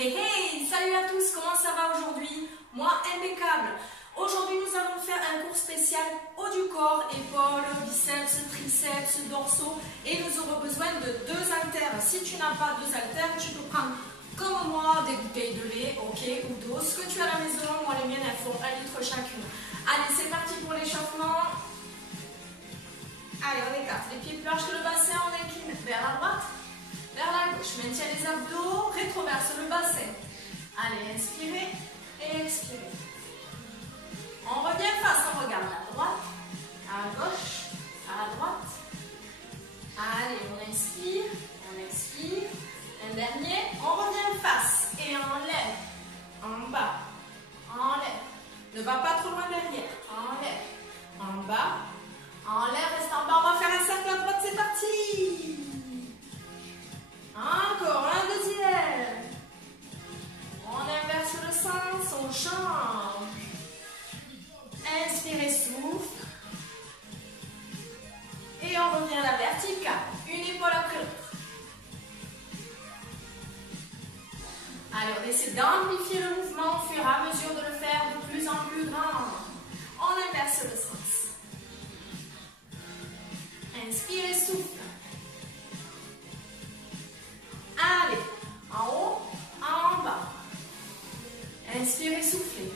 Hey hey, salut à tous, comment ça va aujourd'hui? Moi, impeccable. Aujourd'hui, nous allons faire un cours spécial haut du corps, épaules, biceps, triceps, dorsaux et nous aurons besoin de 2 haltères. Si tu n'as pas 2 haltères, tu peux prendre comme moi des bouteilles de lait, ok, ou d'eau, ce que tu as à la maison. Moi, les miennes, elles font 1 litre chacune. Allez, c'est parti pour l'échauffement. Allez, on écarte les pieds plus larges que le bassin, on incline vers la droite, vers la gauche. Maintiens les abdos, rétroverse le bassin. Allez, inspirez et expirez. On revient face, on regarde à droite, à gauche, à droite. Allez, on inspire, on expire. Un dernier, on revient face et on lève, en bas, en l'air. Ne va pas trop loin derrière, en l'air, en bas, en l'air, reste en bas. On va faire un cercle à droite, c'est parti. Encore un deuxième. On inverse le sens, on change. Inspirez, souffle. Et on revient à la verticale. Une épaule après l'autre. Allez, on essaie d'amplifier le mouvement au fur et à mesure de le faire de plus en plus grand. On inverse le sens. Inspirez, souffle. Allez, en haut, en bas. Inspirez, soufflez.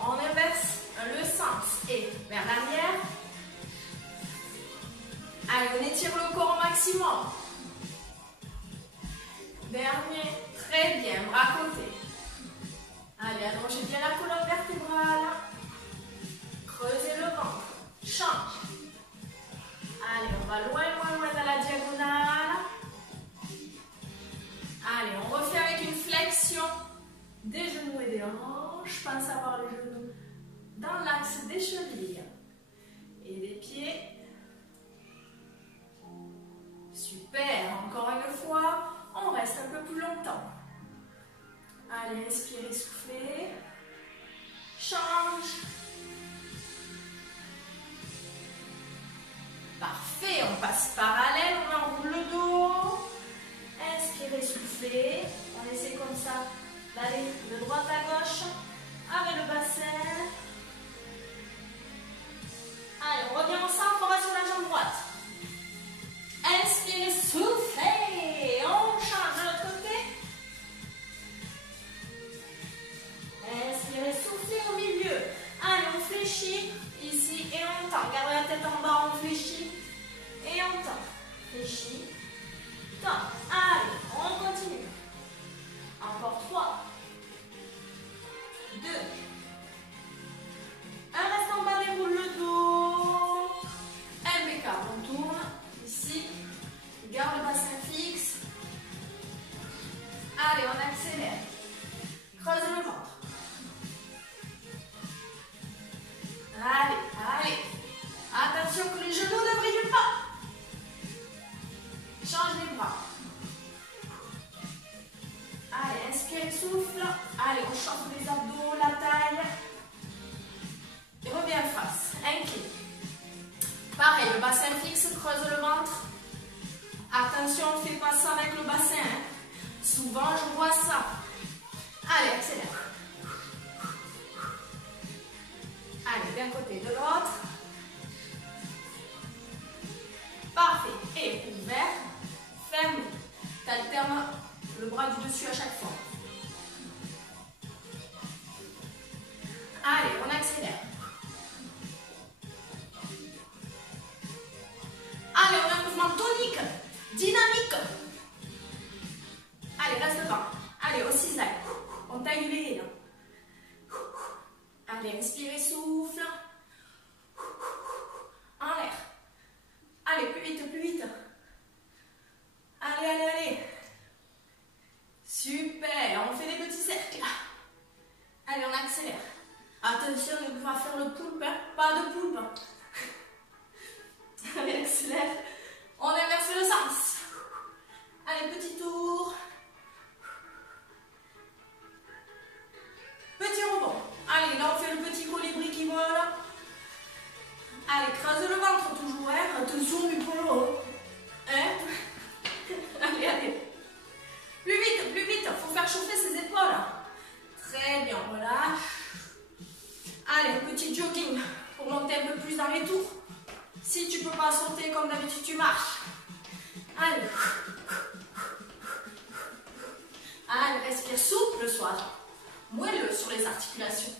On inverse le sens et vers l'arrière. Allez, on étire le corps au maximum. Dernier, très bien, bras côté. Allez, allongez bien la colonne vertébrale. Creusez le ventre. Change. Allez, on va loin, loin, loin dans la diagonale. Allez, on refait avec une flexion des genoux et des hanches. Pense à avoir les genoux dans l'axe des chevilles et des pieds. Super, encore une fois. On reste un peu plus longtemps. Allez, inspirez, soufflez. Change. Parfait, on passe parallèle, on enroule le dos. Inspirez, soufflez. On essaie comme ça d'aller de droite à gauche avec le bassin. Allez, on revient au centre, on va sur la jambe droite. Inspirez, soufflez. On change de l'autre côté. Inspirez, soufflez au milieu. Allez, on fléchit ici et on tend. Gardez la tête en bas, on fléchit et on tend. Fléchit, tend. Allez, on continue. Encore 3, 2, 1. Reste en bas, déroule le dos. Impeccable, on tourne ici. Garde le bassin fixe. Allez, on accélère. Creuse le ventre. Allez, allez. Attention que les genoux ne brillent pas. Change les bras. Allez, inspire, souffle. Allez, on change les abdos, la taille. Et reviens face. Incline. Pareil, le bassin fixe, creuse le ventre. Attention, on ne fait pas ça avec le bassin. Hein. Souvent, je vois ça. Allez, accélère. Allez, d'un côté, de l'autre. Parfait. Et ouvert, fermé. Tu alternes le bras du dessus à chaque fois. Allez, on accélère. Allez, on a un mouvement tonique, dynamique. Allez, reste devant. Allez, au cisaille. On taille les là. Allez, inspirez, souffle. En l'air. Allez, plus vite, plus vite. Allez, allez, allez. Super, on fait des petits cercles. Allez, on accélère. Attention, on va faire le poulpe, hein. Pas de poulpe. Allez, accélère. On inverse le sens. Allez, petit tour. Petit rebond. Allez, là, on fait le petit colibri qui vole. Allez, creuse le ventre toujours, hein. Attention, du polo. Hein. Allez, allez. soit moelleux sur les articulations.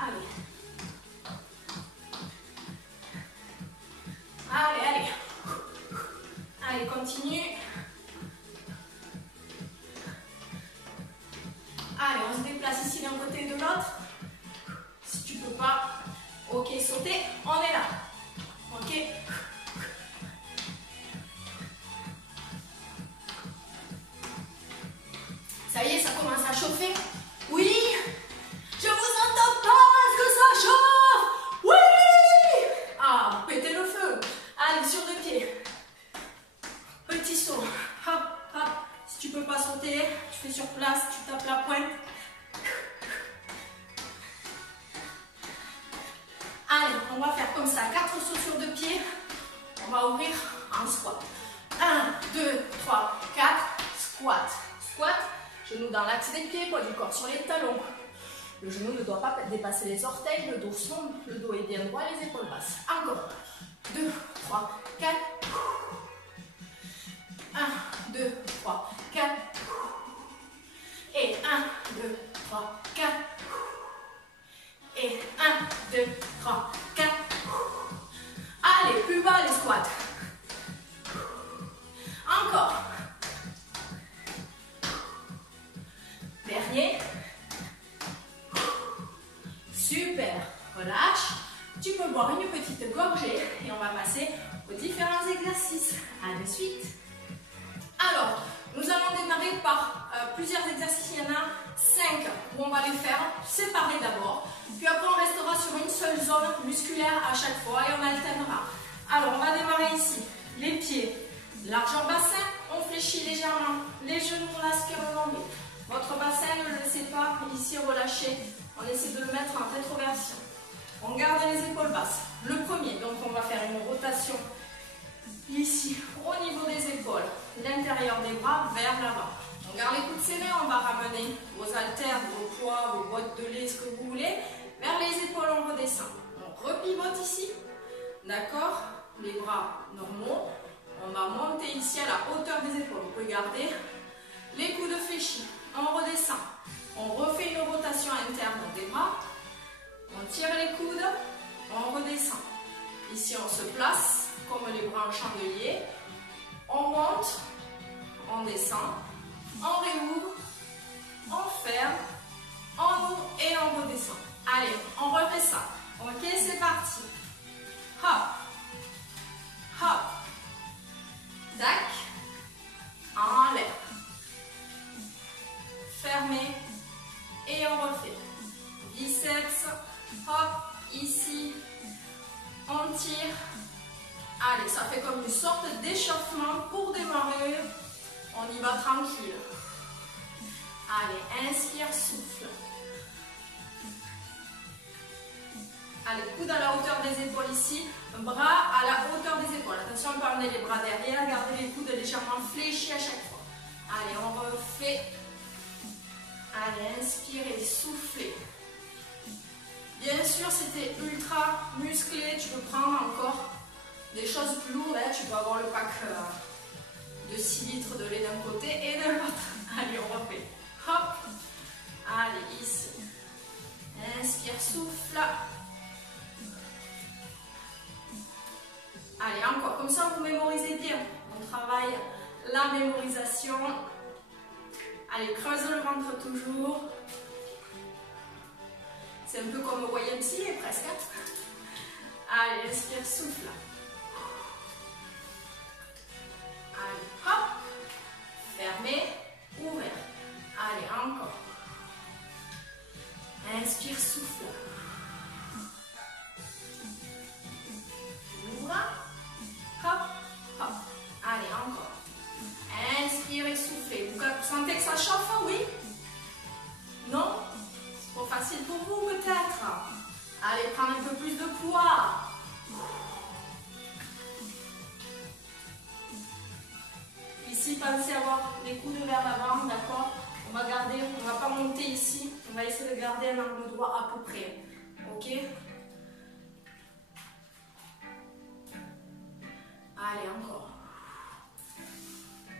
Allez. Allez, allez. Allez, continue. Allez, on se déplace ici d'un côté et de l'autre. Si tu ne peux pas, ok, sauter, on est là. Ok. Ça y est, ça commence à chauffer. Oui. Je vous entends pas, est-ce que ça chauffe? Oui. Ah, pétez le feu. Allez, sur deux pieds. Petit saut. Hop, hop. Si tu peux pas sauter, tu fais sur place, tu tapes la pointe. Allez, on va faire comme ça, 4 sauts sur deux pieds. On va ouvrir en squat. 1, 2, 3, 4, squat. Squat, genou dans l'axe des pieds, poids du corps sur les talons. Le genou ne doit pas dépasser les orteils, le dos sombre, le dos est bien droit, les épaules basses. Encore. 2, 3, 4. 1, 2, 3, 4. Et 1, 2, 3, 4. Et 1, 2, 3, 4. Allez, plus bas les squats. Encore. Dernier. Super. Relâche. Tu peux boire une petite gorgée et on va passer aux différents exercices. À de suite. Alors, nous allons démarrer par plusieurs exercices. Il y en a 5 où on va les faire séparés d'abord. Puis après, on restera sur une seule zone musculaire à chaque fois et on alternera. Alors, on va démarrer ici. Les pieds, largeur bassin, on fléchit légèrement. Les genoux, on aspire le nombril. Votre bassin, ne le laissez pas ici relâché. On essaie de le mettre en rétroversion. On garde les épaules basses. Le premier, donc on va faire une rotation ici, au niveau des épaules, l'intérieur des bras vers l'avant. On garde les coudes serrés, on va ramener vos haltères, vos poids, vos boîtes de lait, ce que vous voulez. Vers les épaules, on redescend. On repivote ici, d'accord? Les bras normaux. On va monter ici à la hauteur des épaules. Vous pouvez garder les coudes fléchis. On redescend. On refait une rotation interne des bras. On tire les coudes. On redescend. Ici, on se place comme les bras en chandelier. On monte. On descend. On réouvre. On ferme. On ouvre et on redescend. Allez, on refait ça. Ok, c'est parti. Hop. Hop. Dac. En l'air. Fermé. Et on refait. Biceps. Hop. Ici. On tire. Allez, ça fait comme une sorte d'échauffement pour démarrer. On y va tranquille. Allez, inspire, souffle. Allez, coude à la hauteur des épaules ici, bras à la hauteur des épaules. Attention, on peut emmener les bras derrière, garder les coudes légèrement fléchis à chaque fois. Allez, on refait. Allez, inspirez, soufflez. Bien sûr, c'était ultra musclé, tu peux prendre encore des choses plus lourdes. Hein. Tu peux avoir le pack de 6 litres de lait d'un côté et de l'autre. Allez, on refait. Hop. Allez, ici. Inspire, souffle. Allez, encore. Comme ça, vous mémorisez bien. On travaille la mémorisation. Allez, creuse le ventre toujours. C'est un peu comme au YMCA, presque. Allez, inspire, souffle. Allez, hop. Fermé, ouvert. Allez, encore. Inspire, souffle. Ouvre. Hop, hop. Allez, encore. Inspirez, soufflez. Vous sentez que ça chauffe, oui? Non? C'est trop facile pour vous, peut-être? Allez, prendre un peu plus de poids. Ici, pensez à avoir les coudes vers l'avant, d'accord? On va garder, on ne va pas monter ici. On va essayer de garder un angle droit à peu près. Ok? Allez, encore.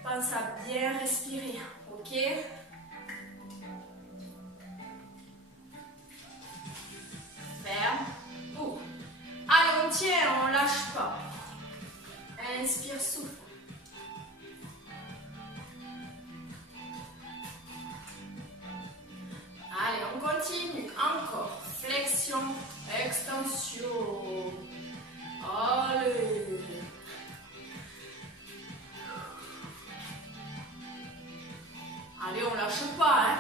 Pense à bien respirer. Ok? pas. Inspire, souffle. Allez, on continue. Encore. Flexion, extension. Allez. Allez, on lâche pas, hein.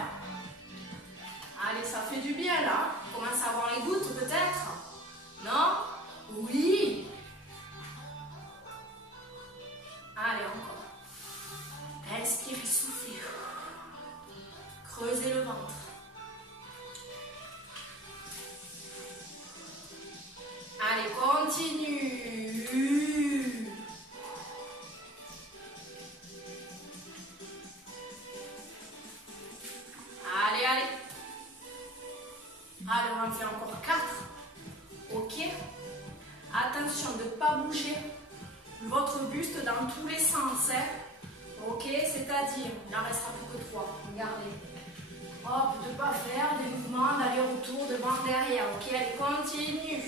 Allez, ça fait du bien, là. On commence à avoir les gouttes, peut-être. Non? Oui. Allez, encore. Inspirez, soufflez. Creusez le ventre. Allez, continue. Allez, allez. Allez, on en fait encore 4. Ok. Attention de ne pas bouger votre buste dans tous les sens. Hein. Ok, c'est-à-dire, il n'en restera plus que 3. Regardez. Hop, de ne pas faire des mouvements d'aller-retour devant, derrière. Ok, allez, continue.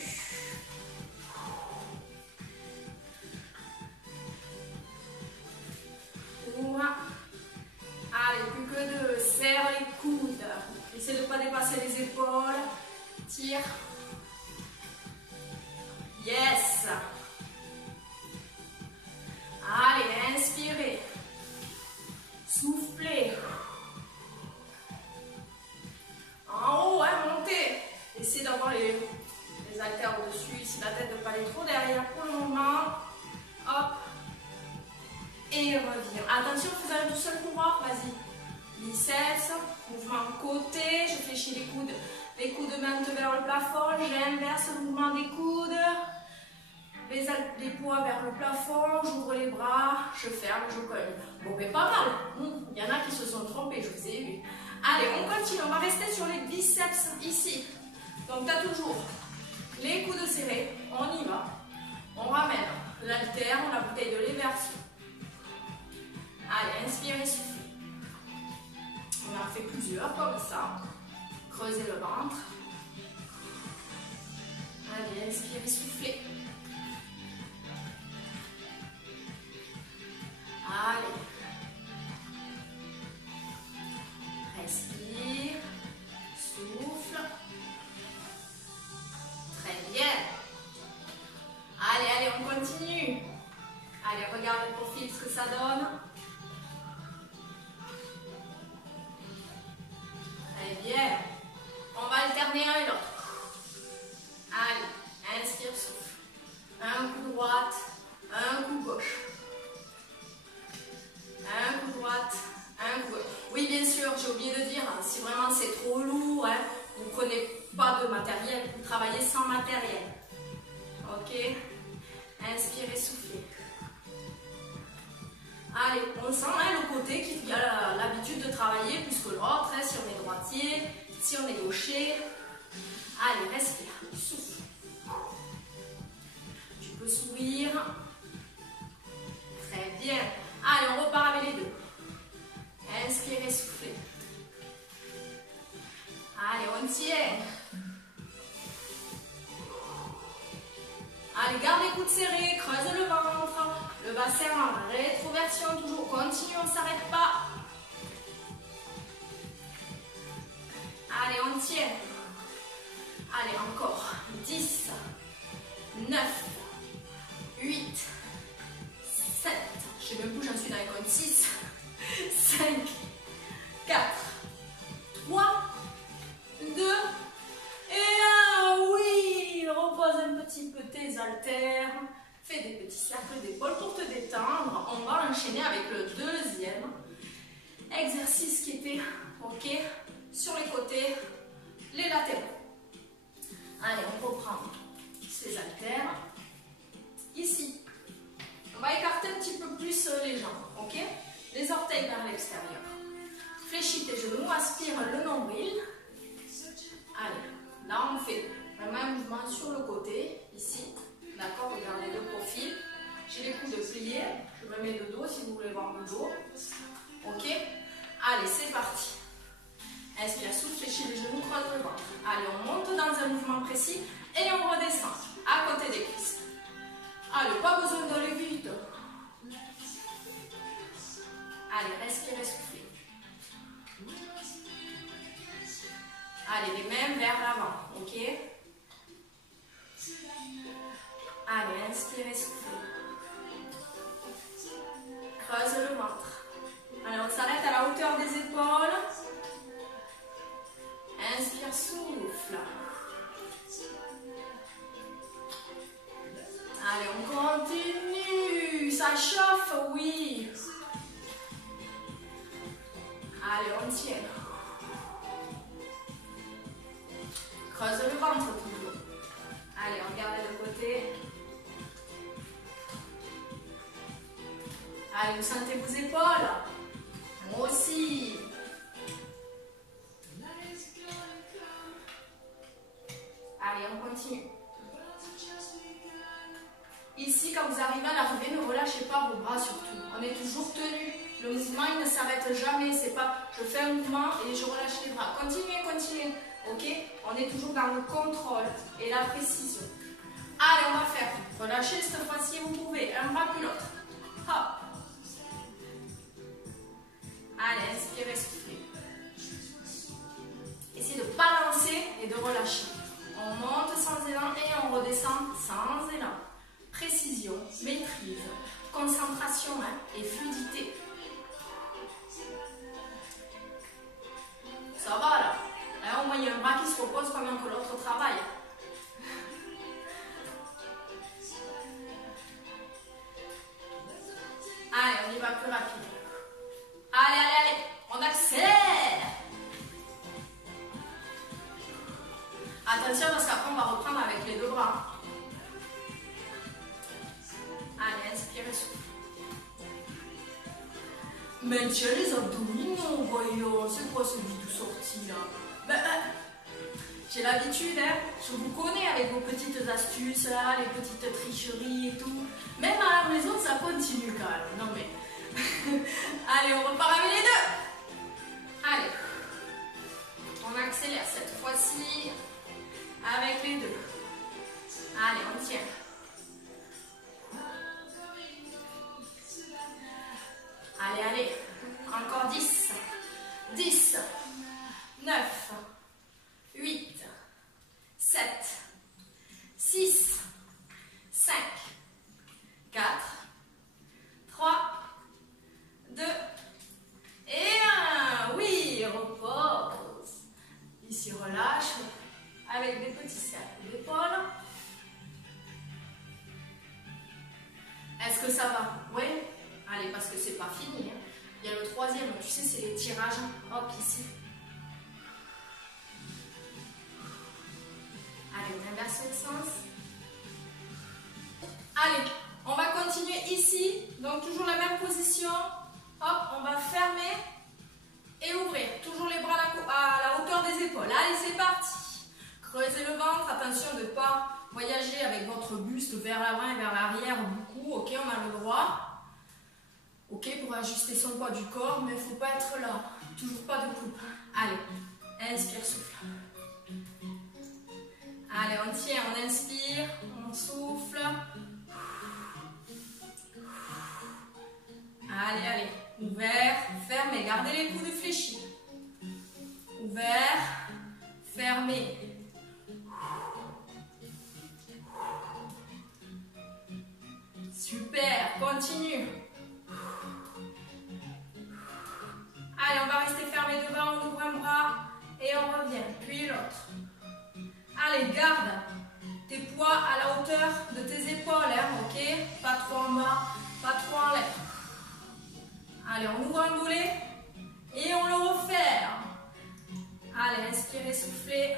Allez, plus que 2. Serre les coudes. Essaie de ne pas dépasser les épaules. Tire. Yes. Allez, inspirez. Soufflez. En haut, hein, montez. Essayez d'avoir les haltères au-dessus. Ici, la tête de ne pas aller trop derrière pour le moment. Hop. Et reviens. Attention, faisons un tout seul pouvoir. Vas-y. Biceps. Mouvement côté. Je fléchis les coudes. Les coudes montent vers le plafond. J'inverse le mouvement des coudes. Les poids vers le plafond. J'ouvre les bras. Je ferme, je cogne. Bon, mais pas mal. Il y en a qui se sont trompés, je vous ai vu. Allez, on continue. On va rester sur les biceps ici. Donc, tu as toujours les coudes serrés. On y va. On ramène l'haltère, la bouteille de lait vers dessous. Allez, inspirez, soufflez. On en fait plusieurs comme ça. Creusez le ventre. Allez, inspirez, soufflez. Allez. Respire. Souffle. Très bien. Allez, allez, on continue. Allez, regarde le profil, ce que ça donne. Très bien. On va alterner un et l'autre. Allez, inspire, souffle. Un coup droite, un coup gauche. Un coup droite, un coup gauche. Oui, bien sûr, j'ai oublié de dire, si vraiment c'est trop lourd, hein, vous ne prenez pas de matériel, vous travaillez sans matériel. Ok. Inspirez, soufflez. Allez, on sent hein, le côté qui a l'habitude de travailler plus que l'autre, hein, si on est droitier, si on est gaucher. Allez, respire, souffle. Tu peux sourire. Très bien. Allez, on repart avec les deux. Inspirez, soufflez. Allez, on tient. Allez, garde les coudes serrés, creuse le ventre. Le bassin en rétroversion, toujours. Continue, on ne s'arrête pas. Allez, on tient. Allez, encore. 10, 9, 8, 7. Je sais même plus où j'en suis dans les comptes. 6, 5, 4, 3, 2 et 1. Oui, repose un petit peu tes haltères. Fais des petits cercles d'épaules pour te détendre. On va enchaîner avec le deuxième exercice qui était ok sur les côtés, les latéraux. Allez, on reprend ces haltères. Ici, on va écarter un petit peu plus les jambes, ok? Les orteils vers l'extérieur. Fléchis tes genoux, aspire le nombril. Allez, là on fait le même mouvement sur le côté, ici. D'accord, regardez le profil. J'ai les coudes pliés. Je me mets de dos si vous voulez voir le dos. Ok? Allez, c'est parti. Inspire, souffle, fléchis les genoux, creuse le ventre. Allez, on monte dans un mouvement précis et on redescend à côté des cuisses. Allez, pas besoin d'aller vite. Allez, respirez, soufflez. Allez, les mains vers l'avant, ok? Allez, inspirez, soufflez. Creuse le ventre. Allez, on s'arrête à la hauteur des épaules. Inspire, souffle. Allez, on continue. Ça chauffe, oui. Allez, on tient. Creuse le ventre toujours. Allez, regardez le côté. Allez, vous sentez vos épaules? Moi aussi. Allez, on continue. Ici, quand vous arrivez à l'arrivée, ne relâchez pas vos bras surtout. On est toujours tenu. Le mouvement, il ne s'arrête jamais. C'est pas je fais un mouvement et je relâche les bras. Continuez, continuez. Ok? On est toujours dans le contrôle et la précision. Allez, on va faire. Relâchez cette fois-ci, vous pouvez. Un bras puis l'autre. Hop. Allez, inspirez, soufflez. Essayez de balancer et de relâcher. On monte sans élan et on redescend sans élan. Précision, maîtrise, concentration et fluidité. Ça va là. Au moins il y a un bras qui se repose pendant que l'autre travaille. Allez, on y va plus rapide. Allez, allez, allez. On accélère. Attention parce qu'après on va reprendre avec les deux bras. Allez, inspirez, souffle. Maintiens les abdominaux, voyons. C'est quoi ce vidéo sorti là? J'ai l'habitude, hein. Je vous connais avec vos petites astuces là, les petites tricheries et tout. Même à la maison, ça continue quand même. Non mais. Allez, on repart avec les deux. Allez. On accélère cette fois-ci avec les deux. Allez, on tient. Allez, allez. Encore 10. 10. 9. 8. 7. 6. 5. 4. 3. 2. Et 1. Oui, repose. Ici, relâche. Avec des petits cercles d'épaule. Est-ce que ça va? Oui? Allez, parce que c'est pas fini. Hein. Il y a le troisième, tu sais, c'est les tirages. Hop, ici. Allez, on inverse le sens. Allez, on va continuer ici. Donc, toujours la même position. Hop, on va fermer et ouvrir. Toujours les bras à la hauteur des épaules. Allez, c'est parti. Creusez le ventre. Attention de ne pas voyager avec votre buste vers l'avant et vers l'arrière beaucoup. Ok, on a le droit. Ok, pour ajuster son poids du corps, mais il ne faut pas être là. Toujours pas de coupe. Allez, inspire, souffle. Allez, on tient, on inspire, on souffle. Allez, allez. Ouvert, fermé. Gardez les coudes fléchis. Ouvert, fermé. Super, continue. Allez, on va rester fermé devant, on ouvre un bras et on revient, puis l'autre. Allez, garde tes poids à la hauteur de tes épaules, hein, ok? Pas trop en bas, pas trop en l'air. Allez, on ouvre un volet et on le referme. Allez, inspirez, soufflez.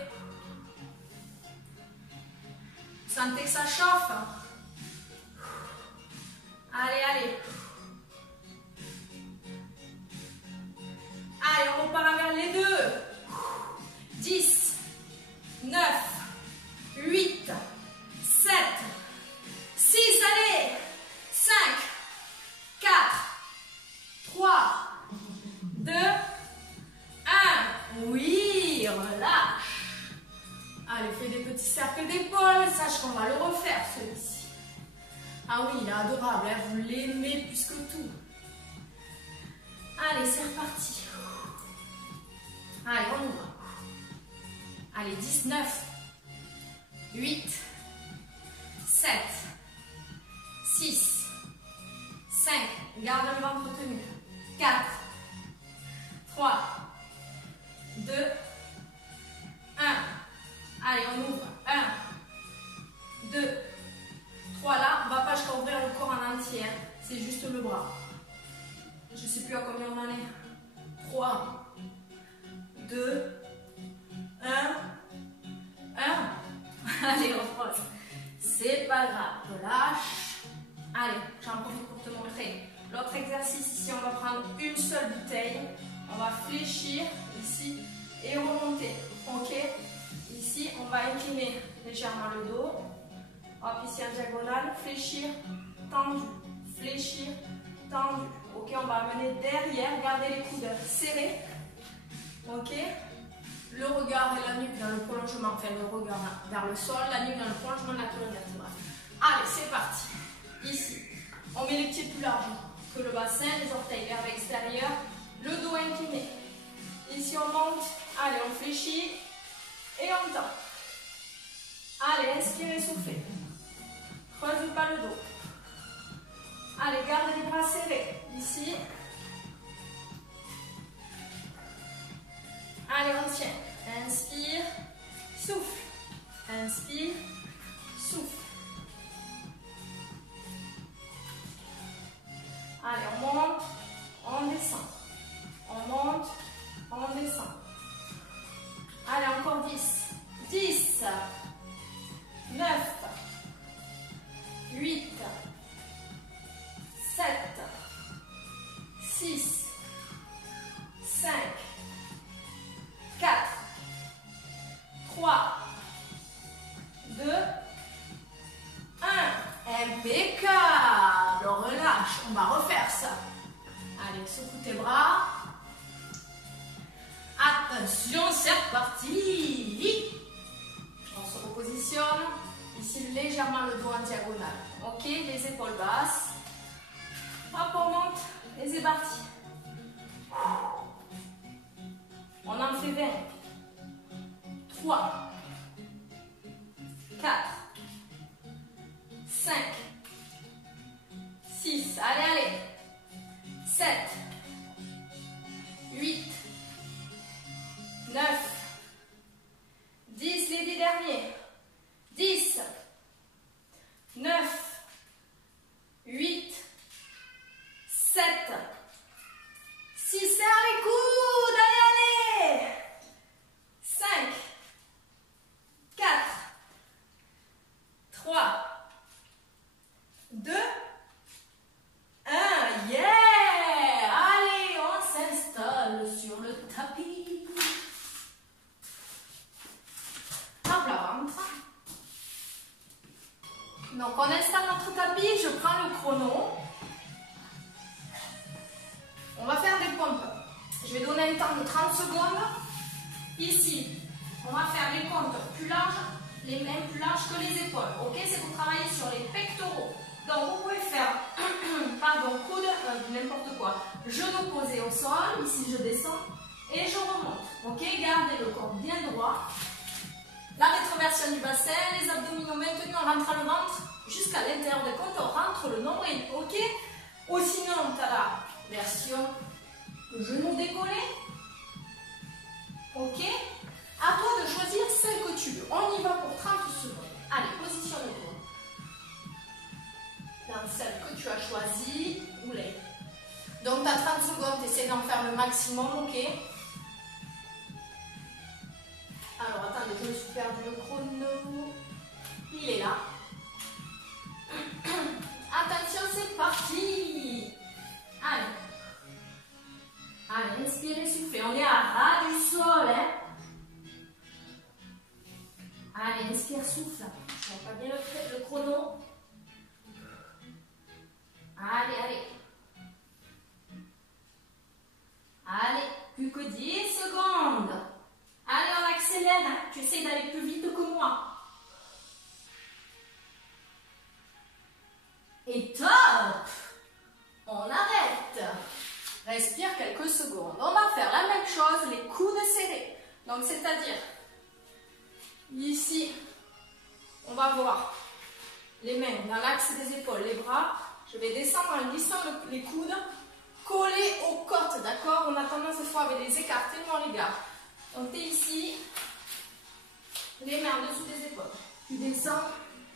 Vous sentez que ça chauffe? Allez, allez. Allez, on repart vers les deux. 10, 9, 8, 7, 6, allez. 5, 4, 3, 2, 1. Oui, relâche. Allez, fais des petits cercles d'épaule. Sache qu'on va le refaire celui-ci. Ah oui, il est adorable, hein, vous l'aimez plus que tout. Allez, c'est reparti. Allez, on ouvre. Allez, 19, 8, 7, 6, 5, garde le ventre tenu, 4, 3, 2, 1. Allez, on ouvre. 1, 2, 3. Là, on ne va pas jusqu'à ouvrir le corps en entier. Hein. C'est juste le bras. Je ne sais plus à combien on en est. 3, 2, 1, 1. Allez, on pose. C'est pas grave. Relâche. Allez, j'en profite pour te montrer. L'autre exercice ici, on va prendre une seule bouteille. On va fléchir ici et remonter. Ok? Ici, on va incliner légèrement le dos. Hop, ici en diagonale. Fléchir, tendu. Fléchir, tendu. Ok, on va amener derrière. Gardez les coudes serrés. Ok? Le regard et la nuque dans le prolongement, enfin le regard vers le sol, la nuque dans le prolongement de la colonne vertébrale. Allez, c'est parti. Ici, on met les pieds plus larges que le bassin, les orteils vers l'extérieur, le dos incliné. Ici, on monte. Allez, on fléchit et on tend. Allez, inspirez, soufflez. Creuse pas le dos. Allez, garde les bras serrés. Ici. Allez, on tient. Inspire, souffle. Inspire, souffle. Allez, on monte, on descend. On monte, on descend. Allez, encore 10. 10, 9, 8, 7, 6, 5, 4, 3, 2, 1. Impeccable. Relâche. On va refaire ça. Allez, secoue tes bras. Attention, c'est reparti. On se repositionne. Ici, légèrement le dos en diagonale. Ok, les épaules basses. Hop, on monte. Et c'est parti. On en fait 20. 3, 4, 5, 6, allez, 7, 8, 9, 10, les 10 derniers, 10, 9, 8, 7, 6, serre les coudes, allez, 5, 4, 3, 2, 1, yeah! Allez, on s'installe sur le tapis. Hop, la ventre. Donc, on installe notre tapis, je prends le chrono. On va faire des pompes. Je vais donner un temps de 30 secondes. Ici, on va faire les comptes plus larges, les mains plus larges que les épaules. Ok, c'est pour travailler sur les pectoraux. Donc, vous pouvez faire, pardon, coude, n'importe quoi. Genou posé au sol, ici je descends et je remonte. Ok, gardez le corps bien droit. La rétroversion du bassin, les abdominaux maintenus, on rentre le ventre jusqu'à l'intérieur des comptes, on rentre le nombril. Ok, ou sinon, tu as la version genou décollé. Ok, à toi de choisir celle que tu veux. On y va pour 30 secondes. Allez, positionne-toi dans celle que tu as choisie. Donc, tu as 30 secondes, tu essaies d'en faire le maximum, ok? Alors, attendez, je me suis perdu le chrono. Il est là. Attention, c'est parti. Allez. Allez, inspirez, soufflez. On est à ras du sol, hein? Allez, inspire, souffle. Je ne vois pas bien le chrono. Allez, allez. Allez, plus que 10 secondes. Allez, on accélère, hein. Tu essaies d'aller plus vite que moi. 2 secondes. On va faire la même chose, les coudes serrés. Donc, c'est-à-dire, ici, on va voir les mains dans l'axe des épaules, les bras. Je vais descendre en glissant les coudes collés aux côtes, d'accord? On a tendance des fois à les écarter, mais on les garde. Donc, tu es ici, les mains en dessous des épaules. Tu descends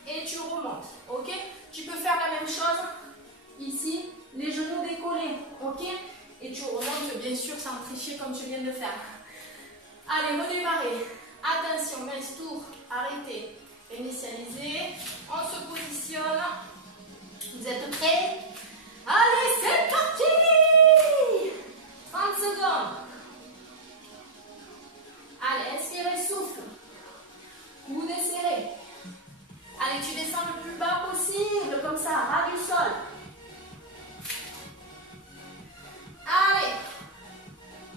et tu remontes, ok? Tu peux faire la même chose ici, les genoux décollés, ok? Et tu remontes, bien sûr, sans tricher comme tu viens de faire. Allez, on démarrer. Attention, mince tour, arrêtez, initialisez. On se positionne. Vous êtes prêts? Allez, c'est parti! 30 secondes. Allez, inspirez, souffle. Coude serré. Allez, tu descends le plus bas possible, comme ça, ras du sol. Allez.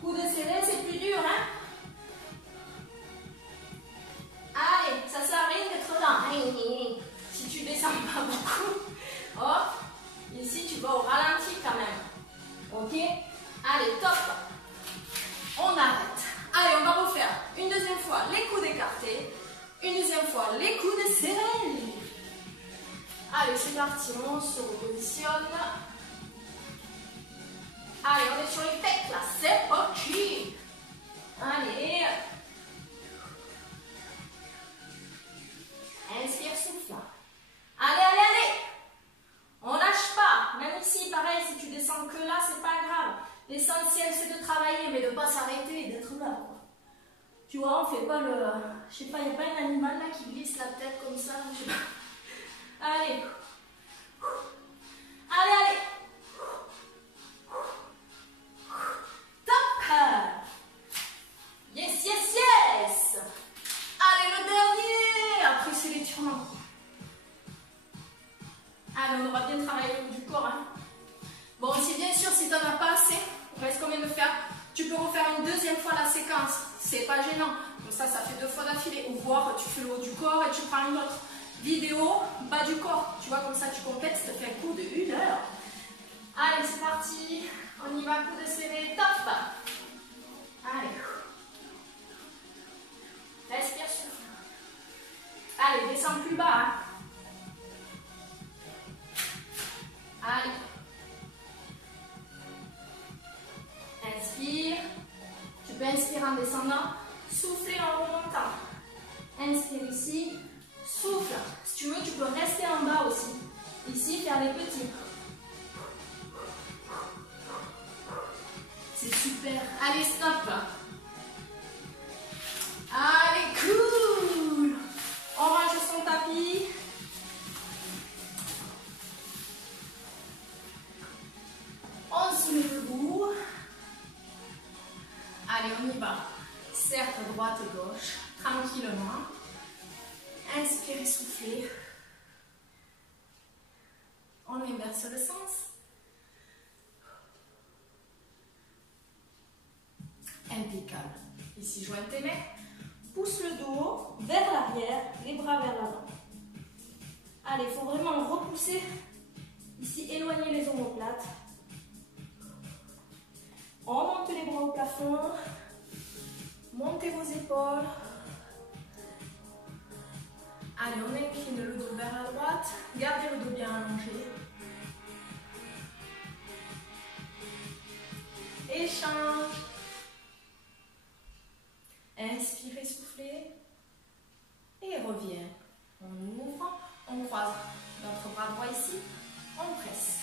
Coude serré, c'est plus dur, hein? Allez, ça sert à rien d'être là. Si tu descends pas beaucoup, oh, ici tu vas au ralenti quand même. Ok? Allez, top. On arrête. Allez, on va refaire une deuxième fois les coudes écartés. Une deuxième fois les coudes serrés. Allez, c'est parti. On se repositionne. Allez, on est sur les pecs là. C'est parti. Allez. Inspire, souffle. Allez, allez, allez. On lâche pas. Même ici, pareil, si tu descends que là, c'est pas grave. L'essentiel, c'est de travailler, mais de ne pas s'arrêter et d'être là. Quoi. Tu vois, on fait pas le... Je sais pas, il n'y a pas un animal là qui glisse la tête comme ça. Je sais pas. Allez. Allez, allez. Top. Yes, yes, yes. Allez, le dernier. Après, c'est l'étirement. Allez, on aura bien travaillé le haut du corps. Hein. Bon, si bien sûr, si tu n'en as pas assez, il reste combien de faire? Tu peux refaire une deuxième fois la séquence. C'est pas gênant. Comme ça fait 2 fois d'affilée. Ou voir, tu fais le haut du corps et tu prends une autre vidéo, bas du corps. Tu vois, comme ça, tu complètes, ça te fait un coup de 1 heure. Allez, c'est parti. On y va, coude serré, top. Allez. Respire, souffle. Allez, descends plus bas. Hein. Allez. Inspire. Tu peux inspirer en descendant. Souffler en remontant. Inspire ici. Souffle. Si tu veux, tu peux rester en bas aussi. Ici, faire les petits. C'est super. Allez, stop. Allez, cool. On range son tapis. On se met debout. Allez, on y va. Cercle droite et gauche, tranquillement. Inspirez, soufflez. On inverse le sens. Impeccable. Ici, joins tes mains. Pousse le dos vers l'arrière, les bras vers l'avant. Allez, il faut vraiment repousser. Ici, éloigner les omoplates. On monte les bras au plafond. Montez vos épaules. Allez, on incline le dos vers la droite. Gardez le dos bien allongé. Échange. Inspirez, soufflez. Et reviens. On ouvre. On croise notre bras droit ici. On presse.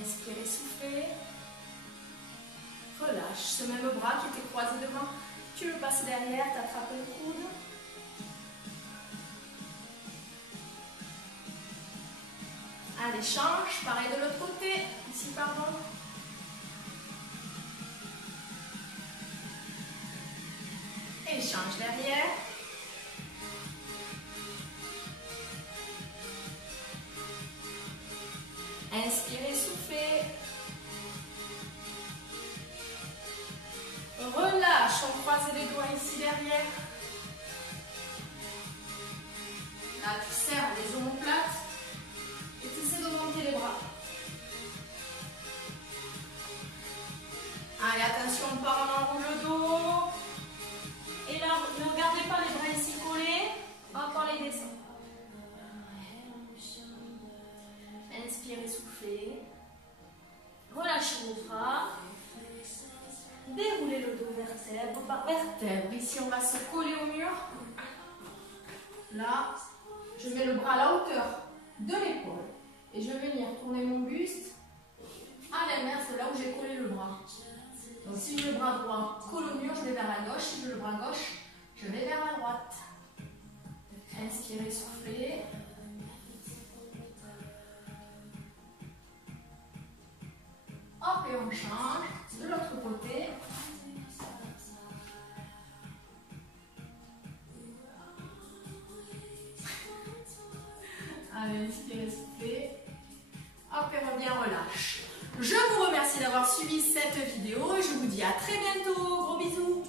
Inspirez, soufflez. Relâche. Ce même bras qui était croisé devant, tu le passes derrière, tu attrapes le coude. Allez, change. Pareil de l'autre côté. Ici, pardon. Et change derrière. Inspirez, soufflez. Relâche, on croise les doigts ici derrière. Là, tu serres les omoplates et tu essaies de monter les bras. part en enroule le dos. Et là, ne gardez pas les bras ici collés. Encore les descendre. Inspirez, soufflez. Relâchez vos bras. Déroulez le dos vertèbre par vertèbre. Ici, on va se coller au mur. Là, je mets le bras à la hauteur de l'épaule. Et je vais venir tourner mon buste à l'inverse de là où j'ai collé le bras. Donc si j'ai le bras droit colle au mur, je vais vers la gauche. Si j'ai le bras gauche, je vais vers la droite. Inspirez, soufflez. Hop, et on change de l'autre côté. Allez, inspirez, soufflez. Hop, et on revient, relâche. Je vous remercie d'avoir suivi cette vidéo et je vous dis à très bientôt. Gros bisous.